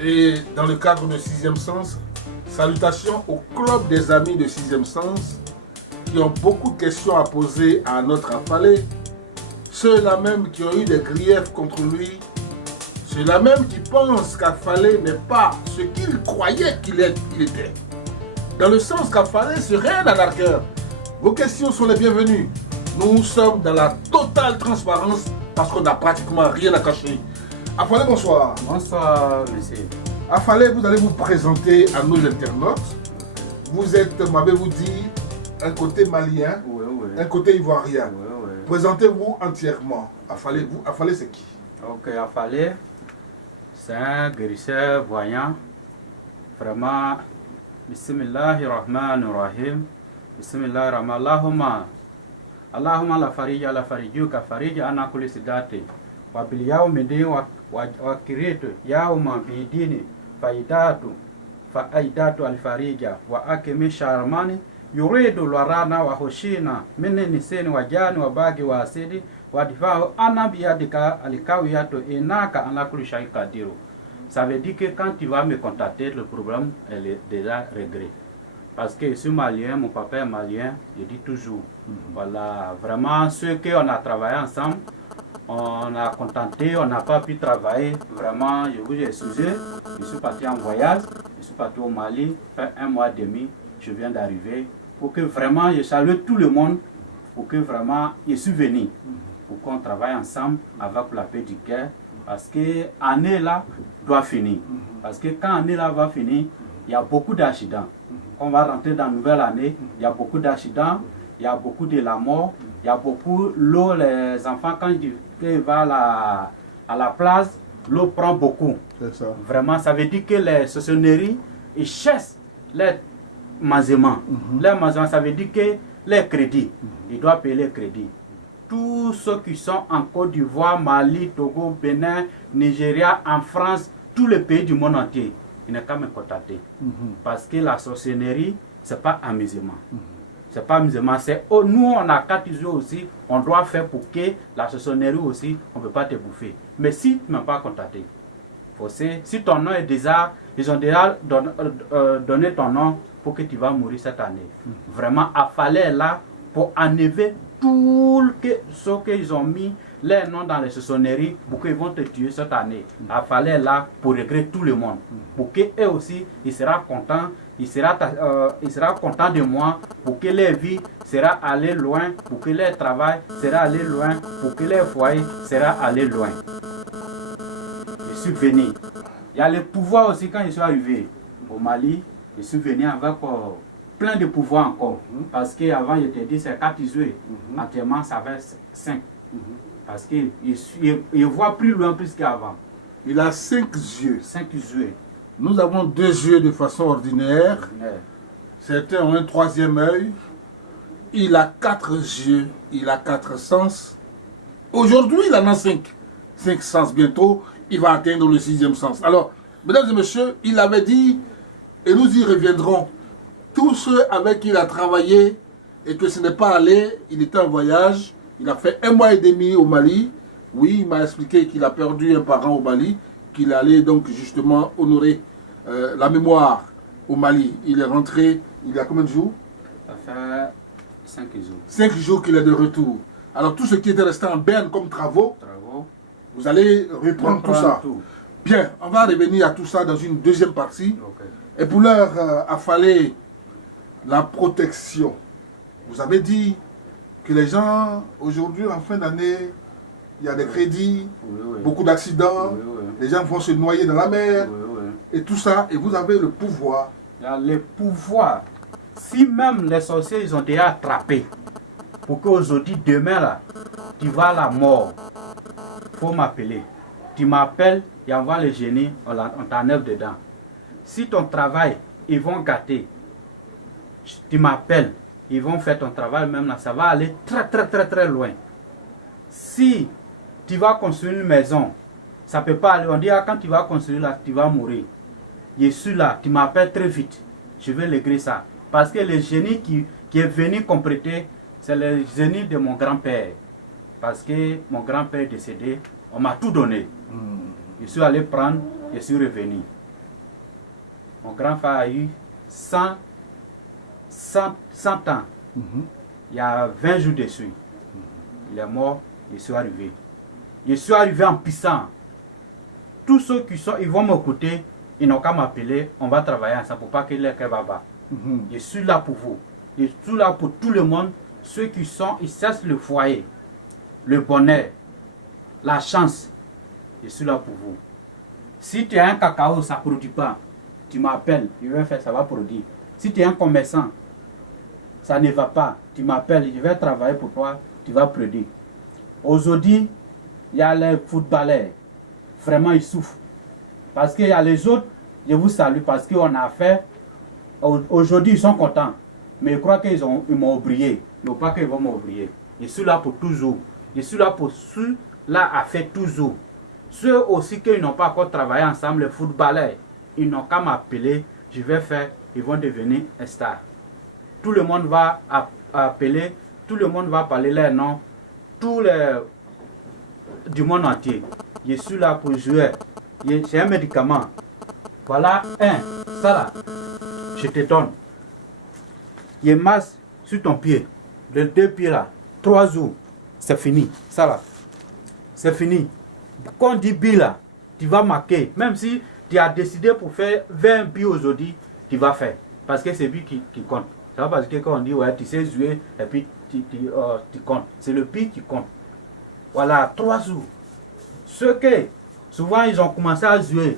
Et dans le cadre de Sixième Sens, salutations au club des amis de Sixième Sens qui ont beaucoup de questions à poser à notre Afalé. Ceux-là même qui ont eu des griefs contre lui, ceux-là même qui pensent qu'Afalé n'est pas ce qu'il croyait qu'il était. Dans le sens qu'Afalé serait un arnaqueur. Vos questions sont les bienvenues. Nous sommes dans la totale transparence parce qu'on n'a pratiquement rien à cacher. Afalé, bonsoir. Bonsoir, monsieur. Afalé, vous allez vous présenter à nos internautes. Vous êtes, m'avez-vous dit, un côté malien, Oui. un côté ivoirien. Oui. Présentez-vous entièrement. Afalé, c'est qui? Ok, Afalé, c'est un guérisseur voyant. Vraiment, Bismillahirrahmanirrahim. Bismillahirrahmanirrahim. Allahumma la farijuka farija ana kulli sidati. Wa bil yawmidi wa kiritu yawma bidini faidatu al farija wa akimi sharmani yuridu lwarana wa hushina minni niseni wa jani wa bagi wa asidi wa difa'u ana biyadika alikawiyatu inaka ala kulli shay'in qadiru. Ça veut dire que quand tu vas me contacter, le problème est déjà réglé. Parce que je suis malien, mon papa est malien, je dis toujours. Voilà, vraiment, ceux qu'on a travaillé ensemble, on a contenté, on n'a pas pu travailler. Vraiment, je vous ai excusé. Je suis parti en voyage, je suis parti au Mali, fait 1 mois et demi, je viens d'arriver. Pour que vraiment, je salue tout le monde, pour que vraiment, je suis venu. Pour qu'on travaille ensemble avec la paix du cœur. Parce que l'année là doit finir. Parce que quand l'année là va finir, il y a beaucoup d'accidents. On va rentrer dans la nouvelle année, il y a beaucoup d'accidents, il y a beaucoup de la mort, il y a beaucoup l'eau, les enfants quand ils vont à la place, l'eau prend beaucoup. C'est ça. Vraiment, ça veut dire que les sorcelleries, ils cherchent les mazements. Les mazements, ça veut dire que les crédits, ils doivent payer les crédits. Tous ceux qui sont en Côte d'Ivoire, Mali, Togo, Bénin, Nigeria, en France, tous les pays du monde entier, il n'est qu'à me contacter. Parce que la sorcellerie, ce n'est pas amusement. C'est pas amusement. C'est nous, on a 4 yeux aussi, on doit faire pour que la sorcellerie aussi, on ne peut pas te bouffer. Mais si tu ne m'as pas contacté, si ton nom est déjà, ils ont déjà donné ton nom pour que tu vas mourir cette année. Vraiment, Afalé est là pour enlever tout ce qu'ils ont mis les noms dans les sorcelleries pour qu'ils vont te tuer cette année. Afalé est là pour régler tout le monde. Pour qu'eux aussi, ils seront contents. Il sera content de moi pour que leur vie sera allée loin, pour que leur travail sera allé loin, pour que leur foyer sera allé loin. Je suis venu. Il y a le pouvoir aussi quand je suis arrivé au Mali. Je suis venu avec plein de pouvoirs encore. Parce qu'avant, je t'ai dit c'est 4 yeux. Actuellement, ça va 5. Parce qu'il voit plus loin plus qu'avant. Il a 5 yeux. 5 yeux. Nous avons 2 yeux de façon ordinaire. Certains ont un 3e œil. Il a 4 yeux. Il a 4 sens. Aujourd'hui, il en a 5. 5 sens bientôt. Il va atteindre le 6e sens. Alors, mesdames et messieurs, il avait dit, et nous y reviendrons, tous ceux avec qui il a travaillé et que ce n'est pas allé, il était en voyage. Il a fait 1 mois et demi au Mali. Oui, il m'a expliqué qu'il a perdu un parent au Mali, qu'il allait donc justement honorer la mémoire au Mali. Il est rentré il y a combien de jours? Ça fait 5 jours. 5 jours qu'il est de retour. Alors tout ce qui était resté en berne comme travaux, vous allez reprendre tout ça. Bien, on va revenir à tout ça dans une deuxième partie. Et pour l'heure, Afalé, la protection. Vous avez dit que les gens, aujourd'hui, en fin d'année, il y a des crédits, beaucoup d'accidents, les gens vont se noyer dans la mer, et tout ça, et vous avez le pouvoir. Il y a le pouvoir. Si même les sorciers, ils ont déjà attrapé, pour qu'aujourd'hui, demain, là, tu vas à la mort, il faut m'appeler. Tu m'appelles, et envoie le génie, on t'enlève dedans. Si ton travail, ils vont gâter, tu m'appelles, ils vont faire ton travail même là, ça va aller très loin. Si tu vas construire une maison, ça ne peut pas aller. On dit, quand tu vas construire là, tu vas mourir. Je suis là, tu m'appelles très vite. Je vais régler ça. Parce que le génie qui est venu compléter, c'est le génie de mon grand-père. Parce que mon grand-père est décédé, on m'a tout donné. Je suis allé prendre je suis revenu. Mon grand frère a eu 100 ans. Il y a 20 jours dessus. Il est mort, je suis arrivé. Je suis arrivé en puissant. Tous ceux qui sont, ils vont m'écouter, ils n'ont qu'à m'appeler, on va travailler ensemble pour pas que les cœurs va bas. Je suis là pour vous. Je suis là pour tout le monde. Ceux qui sont, ils cessent le foyer, le bonheur, la chance. Je suis là pour vous. Si tu as un cacao, ça ne produit pas, tu m'appelles, je vais faire, ça va produire. Si tu es un commerçant, ça ne va pas, tu m'appelles, je vais travailler pour toi, tu vas produire. Aujourd'hui, il y a les footballeurs, vraiment ils souffrent. Parce qu'il y a les autres, je vous salue parce qu'on a fait, aujourd'hui ils sont contents. Mais je crois qu'ils m'ont oublié, non pas qu'ils vont m'oublier. Je suis là pour toujours. Je suis là pour ceux-là à faire toujours. Ceux aussi qui n'ont pas encore travaillé ensemble, les footballeurs, ils n'ont qu'à m'appeler, je vais faire, ils vont devenir un star. Tout le monde va appeler, tout le monde va parler leur nom, tous les du monde entier. Je suis là pour jouer. C'est un médicament. Voilà ça là, je te donne. Il masse sur ton pied, les 2 pieds là, 3 jours, c'est fini. Ça là, c'est fini. Quand on dit billes là, tu vas marquer. Même si tu as décidé pour faire 20 billes aujourd'hui, tu vas faire. Parce que c'est billes qui compte. Ça va parce que quand on dit ouais, tu sais jouer et puis tu comptes. C'est le billes qui compte. Voilà, 3 jours. Ceux qui, souvent ils ont commencé à jouer,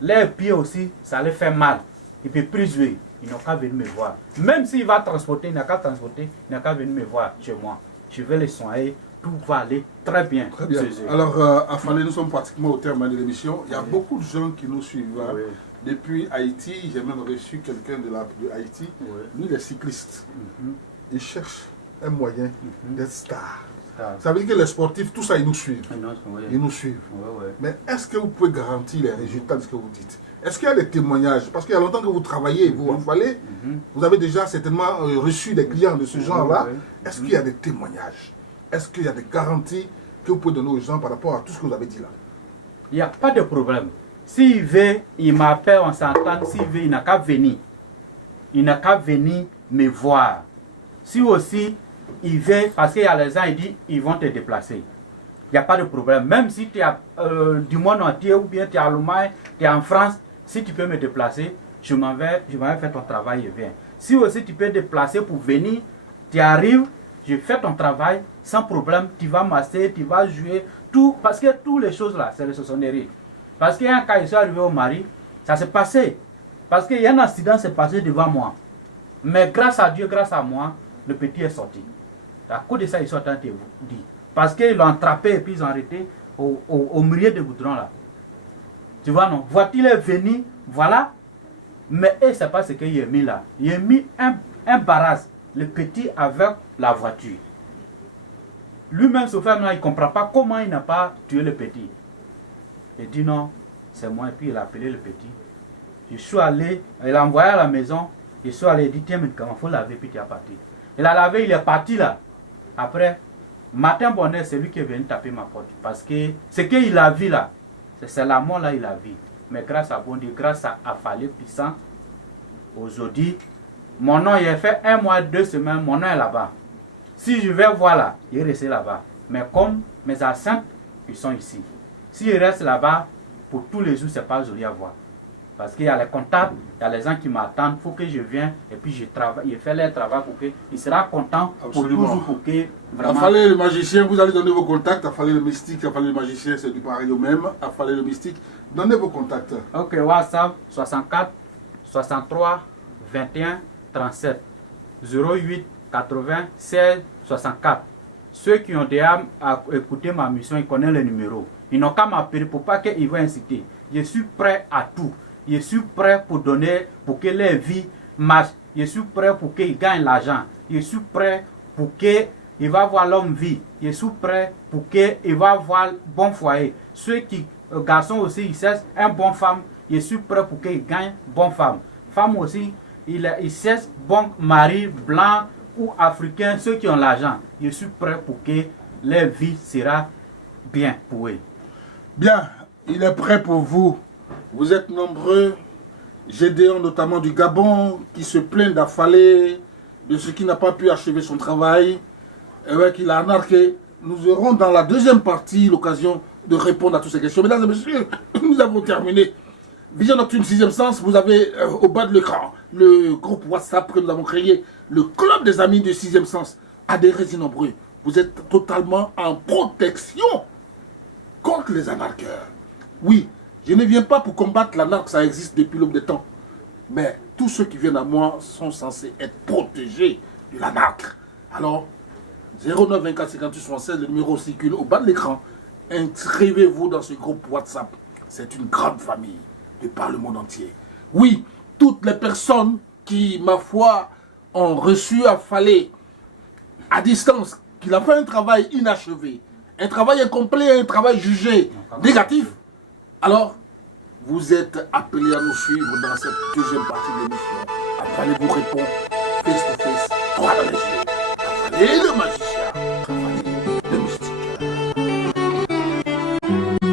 leurs pieds aussi, ça les fait mal. Ils ne peuvent plus jouer. Ils n'ont qu'à venir me voir. Même s'il va transporter, il n'a qu'à transporter, il n'a qu'à venir me voir chez moi. Je vais les soigner, tout va aller très bien. Très bien. Alors, à Fallait, nous sommes pratiquement au terme de l'émission. Il y a beaucoup de gens qui nous suivent. Hein. Depuis Haïti, j'ai même reçu quelqu'un de Haïti. Lui, il est cycliste. Il cherche un moyen d'être star. Ça veut dire que les sportifs, tout ça, ils nous suivent. Ils nous suivent. Mais est-ce que vous pouvez garantir les résultats de ce que vous dites? Est-ce qu'il y a des témoignages? Parce qu'il y a longtemps que vous travaillez, vous en Fallait, vous avez déjà certainement reçu des clients de ce genre-là. Est-ce qu'il y a des témoignages? Est-ce qu'il y a des garanties que vous pouvez donner aux gens par rapport à tout ce que vous avez dit là? Il n'y a pas de problème. S'il veut, il m'appelle, on s'entend. S'il veut, il n'a qu'à venir. Il n'a qu'à venir me voir. Si aussi, il veut, parce qu'il y a les gens, il dit, ils vont te déplacer. Il n'y a pas de problème. Même si tu es du monde entier, ou bien tu es à l'Allemagne, tu es en France, si tu peux me déplacer, je m'en vais faire ton travail et viens. Si aussi tu peux te déplacer pour venir, tu arrives, je fais ton travail sans problème, tu vas masser, tu vas jouer, tout, parce que toutes les choses là, c'est les sauçonneries. Parce qu'il y a un cas, je suis arrivé au mari, ça s'est passé. Parce qu'il y a un accident qui s'est passé devant moi. Mais grâce à Dieu, grâce à moi, le petit est sorti. À cause de ça, ils sont en train de vous dire. Parce qu'ils l'ont attrapé et puis ils ont arrêté au milieu de goudron là. Tu vois, non? Voiture est venue, voilà. Mais c'est pas ce qu'il a mis là. Il a mis un barrage, le petit avec la voiture. Lui-même, ce frère, il ne comprend pas comment il n'a pas tué le petit. Il dit non, c'est moi. Et puis il a appelé le petit. Je suis allé, il a envoyé à la maison. Je suis allé, il dit tiens, mais comment il faut laver, puis tu es parti. Il a lavé, il est parti là. Après, matin bonheur, c'est lui qui est venu taper ma porte. Parce que ce qu'il a vu là, c'est la mort là, il a vu. Mais grâce à bon Dieu, grâce à Fallait puissant, aujourd'hui, mon nom, il a fait 1 mois, 2 semaines, mon nom est là-bas. Si je vais voir là, il est resté là-bas. Mais comme mes enceintes, ils sont ici. S'il reste là-bas, pour tous les jours, c'est pas joli à voir. Parce qu'il y a les comptables, il y a les gens qui m'attendent, il faut que je vienne et puis je travaille, je fais leur travail pour qu'il sera content pour toujours, pour que vraiment... Fallait le magicien, vous allez donner vos contacts. Fallait le mystique, Fallait le magicien, c'est du pareil au même. Fallait le mystique, donnez vos contacts. Ok, WhatsApp 64 63 21 37 08 80 16 64. Ceux qui ont déjà écouté ma mission, ils connaissent le numéro. Ils n'ont qu'à m'appeler pour pas qu'ils vont inciter. Je suis prêt à tout. Je suis prêt pour donner, pour que leur vie marche. Je suis prêt pour qu'ils gagnent l'argent. Je suis prêt pour qu'il va voir l'homme vie. Je suis prêt pour qu'il va avoir bon foyer. Ceux qui, garçons aussi, ils cherchent un bon femme. Je suis prêt pour qu'ils gagnent bon femme. Femme aussi, ils cherchent bon mari blanc ou africain, ceux qui ont l'argent. Je suis prêt pour que leur vie sera bien pour eux. Bien, il est prêt pour vous. Vous êtes nombreux, Gédéon notamment du Gabon, qui se plaint d'affaler de ce qui n'a pas pu achever son travail, qu'il a narqué. Nous aurons dans la deuxième partie l'occasion de répondre à toutes ces questions. Mesdames et messieurs, nous avons terminé. Vision Nocturne 6e Sens, vous avez au bas de l'écran le groupe WhatsApp que nous avons créé, le club des amis du 6e Sens. Adhérez-y nombreux. Vous êtes totalement en protection contre les anarqueurs. Oui, je ne viens pas pour combattre l'anarque, ça existe depuis l'aube des temps. Mais tous ceux qui viennent à moi sont censés être protégés de l'anarque. Alors, 09 24 58 76, le numéro circule au bas de l'écran. Inscrivez-vous dans ce groupe WhatsApp. C'est une grande famille de par le monde entier. Oui, toutes les personnes qui, ma foi, ont reçu à Fallait à distance, qu'il a fait un travail inachevé, un travail incomplet, un travail jugé négatif, alors vous êtes appelés à nous suivre dans cette deuxième partie de l'émission. Fallait vous répondre face to face, droit dans les yeux. Fallait le magicien.